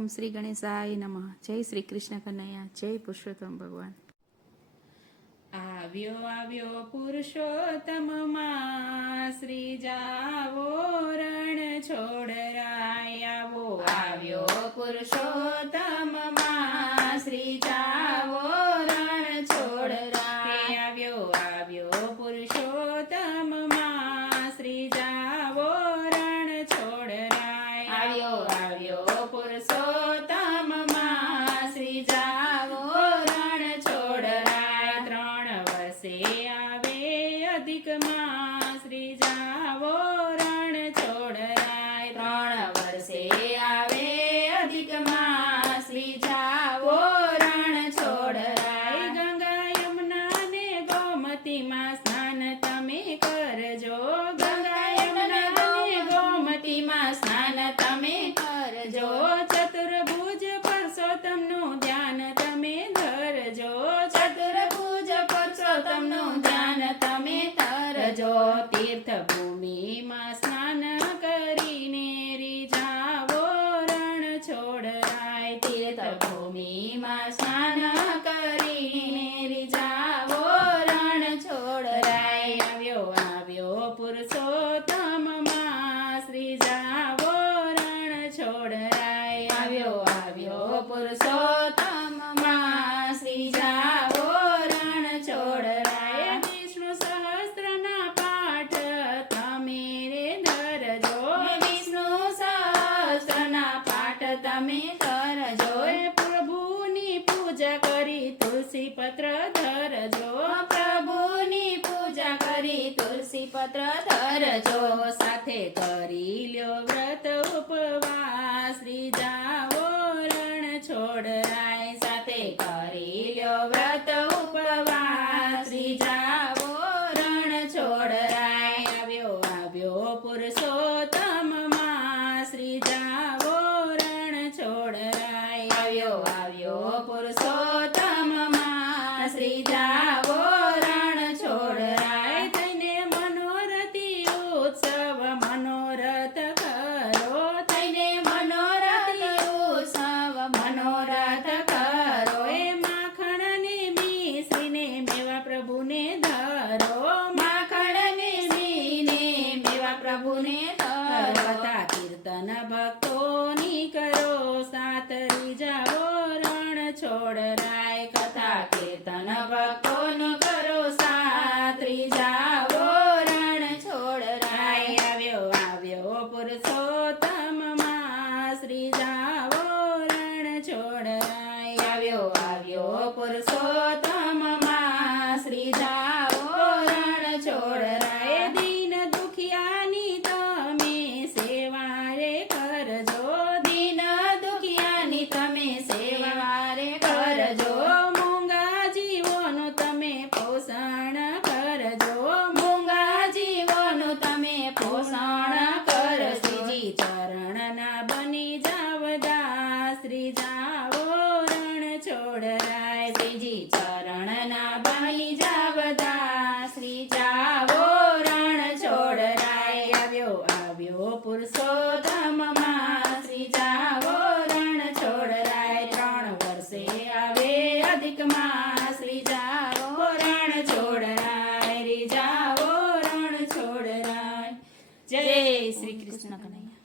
ઓમ શ્રી ગણેશાય નમઃ. જય શ્રી કૃષ્ણ કનૈયા, જય પુરુષોત્તમ ભગવાન. આવ્યો આવ્યો પુરુષોત્તમ માં, શ્રી જાવો રણ છોડરાય. આવો આવ્યો પુરુષોત્તમ માં, શ્રી જાવો રણ છોડરાય. આવ્યો આવ્યો પુરુષોત્તમ માં, શ્રી જાવો રણ છોડરાય. આવ્યો આવ્યો પુરુષોત્તમ માં, શ્રી જાવો રણ છોડરાય. 3 વર્ષે આવે અધિક માં, શ્રી જાવો રણ છોડરાય. 3 વર્ષે આવે અધિક માં, શ્રી જાવો રણ છોડરાય. ગંગા યમુના ને ગોમતી માં સ્નાન તમે કરજો. ગંગા યમુના ને ગોમતી માં સ્નાન તમે કરજો. ચતુર્ભુજ પુરુષોત્તમનું ધ્યાન તમે ધરજો. ચતુર્ભુજ પુરુષોત્તમનું ધ્યાન તમે ધરજો. તીર્થભૂમિમાં સ્નાન કરીને રીઝાવો રણ છોડરાય. તીર્થભૂમિમાં સ્નાન કરીને રીઝાવો રણ છોડરાય. આવ્યો આવ્યો પુરુષોત્તમ માં, શ્રી જાવો રણ છોડરાય. આવ્યો આવ્યો પુરુષોત્તમ માં, શ્રી જાવો રણ છોડરાય. વિષ્ણુ સહસ્ત્રના પાઠ તમે રે ધરજો. વિષ્ણુ સહસ્ત્રના પાઠ તમે કરજો. પ્રભુની પૂજા કરી તુલસી પત્ર ધરજો. પ્રભુની પૂજા કરી તુલસી પત્ર ધરજો. સાથે કરી લ્યો વ્રત ઉપવાસ, શ્રી જાવો રણ છોડરાય. સાથે કરી લ્યો વ્રત ઉપવાસ, શ્રી જાવો રણ છોડરાય. આવ્યો આવ્યો પુરુષોત્તમ માં, શ્રી જાવો રણ છોડરાય. આવ્યો આવ્યો પુરુષોત્તમ માં, શ્રી જાવો રણ છોડરાય. થઈને મનોરથી ઉત્સવ મનોરથ કરો. થઈને મનોરથી ઉત્સવ મનોરથ કરો. એ માખણને મિશ્રીને મેવા પ્રભુને ધરો. માખણને મિશ્રીને મેવા પ્રભુને ધરો. કથા કીર્તન ભક્તોની કરો, સાત રીઝાવો રણ છોડરાય. કથા કીર્તન ભક્તોનું કરો, સાત રીઝાવો રણ છોડરાય. આવ્યો આવ્યો પુરુષોત્તમ માં, શ્રી જાવો રણ છોડરાય. આવ્યો આવ્યો પુરુષોત્તમ માં, શ્રી જાવો રણ છોડરાય. દીન દુખિયાની તમે સેવા રે કરજો. દીન દુખિયાની તમે સેવા રે કરજો. મૂંગા જીવોનું તમે પોષણ કરજો. મૂંગા જીવોનું તમે પોષણ કરજો. શ્રીજી ચરણના બની જાવ દાસ, શ્રી જાવો રણ છોડરાય. શ્રીજી ચરણના બની જાવ દાસ, શ્રી જાવો રણ છોડરાય. આવ્યો આવ્યો પુરુષોત્તમ માં, શ્રી જાવો રણ છોડરાય. 3 વર્ષે આવે અધિક માં, શ્રી જાવો રણ છોડરાય. રી જાવો રણ છોડરાય. જય શ્રી કૃષ્ણ કનૈયા.